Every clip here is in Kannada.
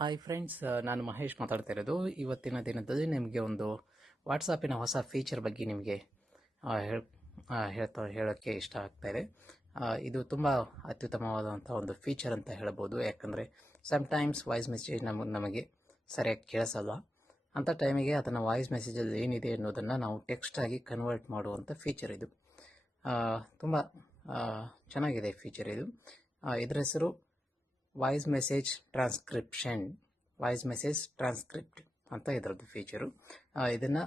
ಹಾಯ್ ಫ್ರೆಂಡ್ಸ್, ನಾನು ಮಹೇಶ್ ಮಾತಾಡ್ತಾ ಇರೋದು. ಇವತ್ತಿನ ದಿನದಲ್ಲಿ ನಿಮಗೆ ಒಂದು ವಾಟ್ಸಾಪಿನ ಹೊಸ ಫೀಚರ್ ಬಗ್ಗೆ ನಿಮಗೆ ಹೇಳೋಕ್ಕೆ ಇಷ್ಟ ಆಗ್ತಾ ಇದೆ. ಇದು ತುಂಬ ಅತ್ಯುತ್ತಮವಾದಂಥ ಒಂದು ಫೀಚರ್ ಅಂತ ಹೇಳ್ಬೋದು. ಯಾಕಂದರೆ ಸಮ್ಟೈಮ್ಸ್ ವಾಯ್ಸ್ ಮೆಸೇಜ್ ನಮಗೆ ಸರಿಯಾಗಿ ಕೇಳಿಸಲ್ಲ. ಅಂಥ ಟೈಮಿಗೆ ಅದನ್ನು ವಾಯ್ಸ್ ಮೆಸೇಜಲ್ಲಿ ಏನಿದೆ ಅನ್ನೋದನ್ನು ನಾವು ಟೆಕ್ಸ್ಟಾಗಿ ಕನ್ವರ್ಟ್ ಮಾಡುವಂಥ ಫೀಚರ್ ಇದು. ತುಂಬ ಚೆನ್ನಾಗಿದೆ ಫೀಚರ್ ಇದು. ಇದರ ಹೆಸರು ವಾಯ್ಸ್ ಮೆಸೇಜ್ ಟ್ರಾನ್ಸ್ಕ್ರಿಪ್ಟ್ ಅಂತ ಇದರದ್ದು ಫೀಚರು. ಇದನ್ನು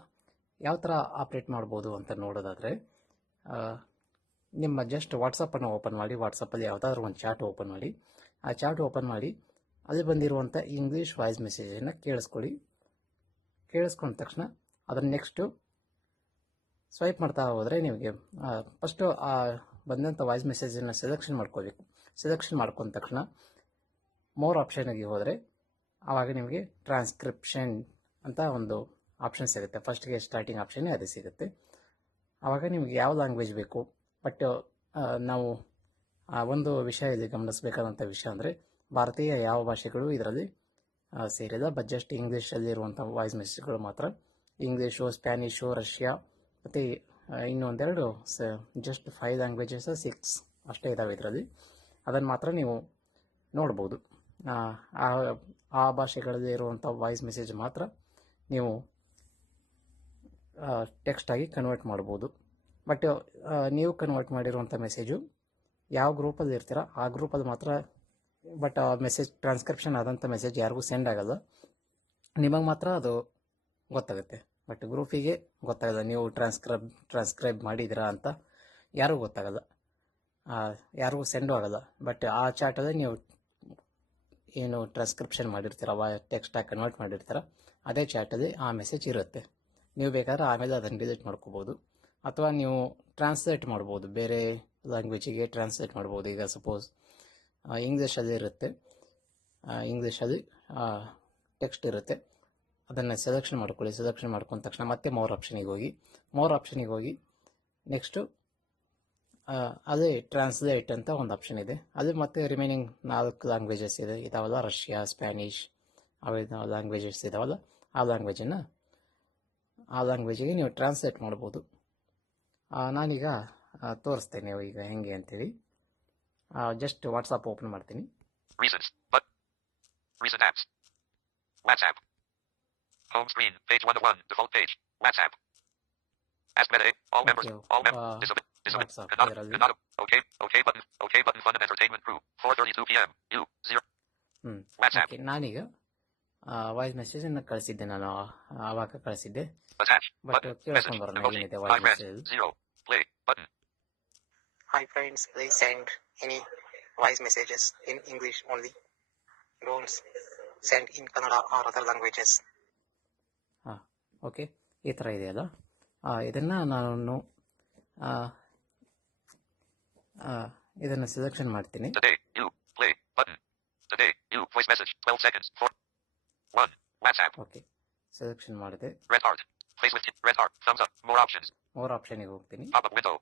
ಯಾವ ಥರ ಆಪ್ರೇಟ್ ಮಾಡ್ಬೋದು ಅಂತ ನೋಡೋದಾದರೆ, ನಿಮ್ಮ ಜಸ್ಟ್ ವಾಟ್ಸಪ್ಪನ್ನು ಓಪನ್ ಮಾಡಿ, ವಾಟ್ಸಪ್ಪಲ್ಲಿ ಯಾವುದಾದ್ರೂ ಒಂದು ಚಾಟ್ ಓಪನ್ ಮಾಡಿ, ಆ ಚಾಟ್ ಓಪನ್ ಮಾಡಿ ಅಲ್ಲಿ ಬಂದಿರುವಂಥ ಇಂಗ್ಲೀಷ್ ವಾಯ್ಸ್ ಮೆಸೇಜನ್ನು ಕೇಳಿಸ್ಕೊಂಡ ತಕ್ಷಣ ಅದನ್ನು ನೆಕ್ಸ್ಟು ಸ್ವೈಪ್ ಮಾಡ್ತಾ ಹೋದರೆ ನಿಮಗೆ ಫಸ್ಟು ಆ ಬಂದಂಥ ವಾಯ್ಸ್ ಮೆಸೇಜನ್ನು ಸೆಲೆಕ್ಷನ್ ಮಾಡ್ಕೋಬೇಕು. ಸೆಲೆಕ್ಷನ್ ಮಾಡ್ಕೊಂಡ ತಕ್ಷಣ ಮೋರ್ ಆಪ್ಷನ್ಗೆ ಹೋದರೆ ಆವಾಗ ನಿಮಗೆ ಟ್ರಾನ್ಸ್ಕ್ರಿಪ್ಷನ್ ಅಂತ ಒಂದು ಆಪ್ಷನ್ ಸಿಗುತ್ತೆ. ಫಸ್ಟ್ಗೆ ಸ್ಟಾರ್ಟಿಂಗ್ ಆಪ್ಷನ್ನೇ ಅದೇ ಸಿಗುತ್ತೆ. ಆವಾಗ ನಿಮಗೆ ಯಾವ ಲ್ಯಾಂಗ್ವೇಜ್ ಬೇಕು, ಬಟ್ ನಾವು ಒಂದು ವಿಷಯ ಇಲ್ಲಿ ಗಮನಿಸಬೇಕಾದಂಥ ವಿಷಯ ಅಂದರೆ, ಭಾರತೀಯ ಯಾವ ಭಾಷೆಗಳು ಇದರಲ್ಲಿ ಸೇರಿಲ್ಲ. ಬಟ್ ಜಸ್ಟ್ ಇಂಗ್ಲೀಷಲ್ಲಿರುವಂಥ ವಾಯ್ಸ್ ಮೆಸೇಜ್ಗಳು ಮಾತ್ರ. ಇಂಗ್ಲೀಷು, ಸ್ಪ್ಯಾನಿಷು, ರಷ್ಯಾ ಮತ್ತು ಇನ್ನೊಂದೆರಡು ಜಸ್ಟ್ 5 ಲ್ಯಾಂಗ್ವೇಜಸ್ 6 ಅಷ್ಟೇ ಇದ್ದಾವೆ ಇದರಲ್ಲಿ. ಅದನ್ನು ಮಾತ್ರ ನೀವು ನೋಡ್ಬೋದು. ಆ ಭಾಷೆಗಳಲ್ಲಿ ಇರುವಂಥ ವಾಯ್ಸ್ ಮೆಸೇಜ್ ಮಾತ್ರ ನೀವು ಟೆಕ್ಸ್ಟಾಗಿ ಕನ್ವರ್ಟ್ ಮಾಡ್ಬೋದು. ಬಟ್ ನೀವು ಕನ್ವರ್ಟ್ ಮಾಡಿರುವಂಥ ಮೆಸೇಜು ಯಾವ ಗ್ರೂಪಲ್ಲಿ ಇರ್ತೀರ ಆ ಗ್ರೂಪಲ್ಲಿ ಮಾತ್ರ. ಬಟ್ ಆ ಮೆಸೇಜ್ ಟ್ರಾನ್ಸ್ಕ್ರಿಪ್ಷನ್ ಆದಂಥ ಮೆಸೇಜ್ ಯಾರಿಗೂ ಸೆಂಡ್ ಆಗಲ್ಲ, ನಿಮಗೆ ಮಾತ್ರ ಅದು ಗೊತ್ತಾಗುತ್ತೆ. ಬಟ್ ಗ್ರೂಪಿಗೆ ಗೊತ್ತಾಗಲ್ಲ ನೀವು ಟ್ರಾನ್ಸ್ಕ್ರೈಬ್ ಮಾಡಿದ್ದೀರಾ ಅಂತ ಯಾರಿಗೂ ಗೊತ್ತಾಗಲ್ಲ, ಯಾರಿಗೂ ಸೆಂಡು ಆಗಲ್ಲ. ಬಟ್ ಆ ಚಾಟಲ್ಲಿ ನೀವು ಏನು ಟ್ರಾನ್ಸ್ಕ್ರಿಪ್ಷನ್ ಮಾಡಿರ್ತೀರ, ಟೆಕ್ಸ್ಟಾಗಿ ಕನ್ವರ್ಟ್ ಮಾಡಿರ್ತೀರ, ಅದೇ ಚಾಟಲ್ಲಿ ಆ ಮೆಸೇಜ್ ಇರುತ್ತೆ. ನೀವು ಬೇಕಾದ್ರೆ ಆಮೇಲೆ ಅದನ್ನು ಡಿಲೀಟ್ ಮಾಡ್ಕೋಬೋದು, ಅಥವಾ ನೀವು ಟ್ರಾನ್ಸ್ಲೇಟ್ ಮಾಡ್ಬೋದು, ಬೇರೆ ಲ್ಯಾಂಗ್ವೇಜಿಗೆ ಟ್ರಾನ್ಸ್ಲೇಟ್ ಮಾಡ್ಬೋದು. ಈಗ ಸಪೋಸ್ ಇಂಗ್ಲೀಷಲ್ಲಿ ಇರುತ್ತೆ, ಇಂಗ್ಲೀಷಲ್ಲಿ ಟೆಕ್ಸ್ಟ್ ಇರುತ್ತೆ, ಅದನ್ನು ಸೆಲೆಕ್ಷನ್ ಮಾಡ್ಕೊಳ್ಳಿ. ಸೆಲೆಕ್ಷನ್ ಮಾಡ್ಕೊಂಡ ತಕ್ಷಣ ಮತ್ತೆ ಮೋರ್ ಆಪ್ಷನಿಗೆ ಹೋಗಿ ನೆಕ್ಸ್ಟು ಅದೇ ಟ್ರಾನ್ಸ್ಲೇಟ್ ಅಂತ ಒಂದು ಆಪ್ಷನ್ ಇದೆ. ಅದು ಮತ್ತೆ ರಿಮೈನಿಂಗ್ 4 ಲ್ಯಾಂಗ್ವೇಜಸ್ ಇದೆ ಇದಾವಲ್ಲ, ರಷ್ಯಾ, ಸ್ಪ್ಯಾನಿಷ್, ಅವೇನು ಲ್ಯಾಂಗ್ವೇಜಸ್ ಇದಾವಲ್ಲ, ಆ ಲ್ಯಾಂಗ್ವೇಜಿಗೆ ನೀವು ಟ್ರಾನ್ಸ್ಲೇಟ್ ಮಾಡ್ಬೋದು. ನಾನೀಗ ತೋರಿಸ್ತೇನೆ ಈಗ ಹೆಂಗೆ ಅಂತೇಳಿ. ಜಸ್ಟ್ ವಾಟ್ಸಪ್ ಓಪನ್ ಮಾಡ್ತೀನಿ. Recent apps. WhatsApp. Home screen. Page 1 of 1. Default page. WhatsApp. Ask Meta. All members. Disable. Anonymous. Okay button. Okay button. Fun and entertainment group. 4:32 p.m. 0. WhatsApp. ನಾನೀಗ ವಾಯ್ಸ್ ಮೆಸೇಜನ್ನು ಕಳಿಸಿದ್ದೆ, ನಾನು ಆವಾಗ ಕಳಿಸಿದ್ದೆ. ಬಟ್ ಕೇಳಿಸ್ಕೊಂಡು ಬರೋಣ ಏನಿದೆ voice message. Play button. Hi friends, please send any voice messages in English only. Don't send in Kannada or other languages. Okay, ಈ ಥರ ಇದೆಯಲ್ಲ, ಇದನ್ನು ನಾನು ಇದನ್ನು ಸೆಲೆಕ್ಷನ್ ಮಾಡ್ತೀನಿ. Today you play button. Today you voice message 12 seconds. 4 1 WhatsApp. Okay, selection ಮಾಡಿದೆ. Red heart. Face with red heart. Thumbs up. More options. More ಆಪ್ಷನಿಗೆ ಹೋಗ್ತೀನಿ. Pop up window.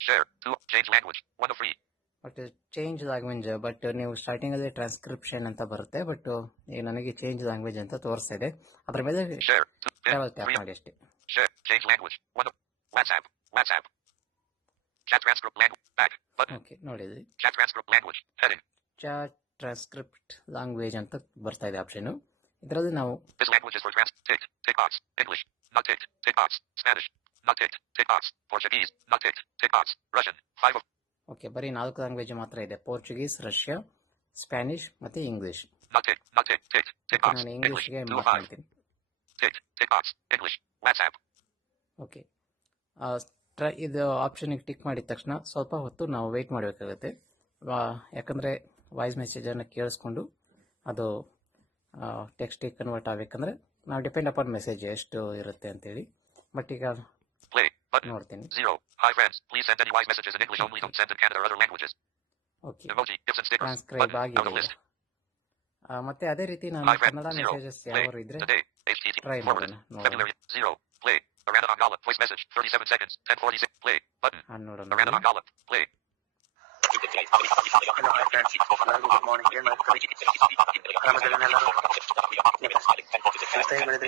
Share. 2. Change language. 1 of 3. But change language, but ನೀವು ಸ್ಟಾರ್ಟಿಂಗಲ್ಲಿ ಟ್ರಾನ್ಸ್ಕ್ರಿಪ್ಷನ್ ಅಂತ ಬರುತ್ತೆ, ಬಟ್ ಈಗ ನನಗೆ ಚೇಂಜ್ ಲ್ಯಾಂಗ್ವೇಜ್ ಅಂತ ತೋರಿಸ್ತಾ ಇದೆ. ಅದ್ರ ಮೇಲೆ ಟ್ಯಾಪ್ ಮಾಡಿ ಅಷ್ಟೇ. Share. Change language. 1 of WhatsApp. Chat transcript language. Back button. Okay, ನೋಡಿದ್ರಿ, Chat transcript language. Heading. Chat transcript language ಅಂತ ಬರ್ತಾ ಇದೆ ಆಪ್ಷನು. ಇದರಲ್ಲಿ ನಾವು This language is for tick box. English. Not ticked. Tick box. Spanish. Not ticked. Tick box. Portuguese. Not ticked. Tick box. Russian. 5 of. Okay, ಬರೀ 4 ಲ್ಯಾಂಗ್ವೇಜ್ ಮಾತ್ರ ಇದೆ: ಪೋರ್ಚುಗೀಸ್, ರಷ್ಯಾ, ಸ್ಪ್ಯಾನಿಷ್ ಮತ್ತು English. Not ticked. Tick box. ನಾನು English. ಇಂಗ್ಲೀಷ್ಗೆ 2 of mark 5. ಮಾಡ್ತೀನಿ. Tick box. English. WhatsApp. Okay, ಇದು ಆಪ್ಷನಿಗೆ ಟಿಕ್ ಮಾಡಿದ ತಕ್ಷಣ ಸ್ವಲ್ಪ ಹೊತ್ತು ನಾವು ವೆಯ್ಟ್ ಮಾಡಬೇಕಾಗುತ್ತೆ. ಯಾಕಂದರೆ ವಾಯ್ಸ್ ಮೆಸೇಜನ್ನು ಕೇಳಿಸ್ಕೊಂಡು ಅದು ಟೆಕ್ಸ್ಟಿಗೆ ಕನ್ವರ್ಟ್ ಆಗಬೇಕಂದ್ರೆ ನಾವು ಡಿಪೆಂಡ್ ಅಪಾನ್ ಮೆಸೇಜ್ ಎಷ್ಟು ಇರುತ್ತೆ ಅಂತೇಳಿ. ಬಟ್ ಈಗ Play button. ನೋಡ್ತೀನಿ. 0. Hi friends, please send any voice messages in English only. Don't send in Canada or other languages. Okay, Emoji, gifs and stickers. Transcribe Button. Out of ಆಗಿದೆ. list. ಮತ್ತೆ ಅದೇ ರೀತಿ ನಾನು Hi friends. Kannada 0. Messages Play. ಯಾರು ಇದ್ರೆ Today. HTTP. Try Forwarded. ಮಾಡೋಣ. February. 0. Play. Arana Angala. Voice message. 37 seconds. 10:46. Play. Button. ನೋಡೋಣ. Arana Angala. Play. Hello, hi friends. Good morning.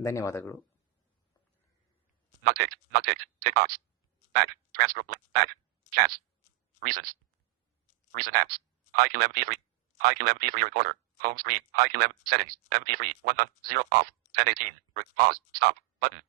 ಧನ್ಯವಾದಗಳು. Not ticked. Not ticked. Tick box. Back. Transcript. Back. Chats. Reasons. Recent apps. HiQ MP3. HiQ MP3 recorder. Home screen. HiQ M. Settings. MP3. 100. Off. 1018. Pause. Stop. Button.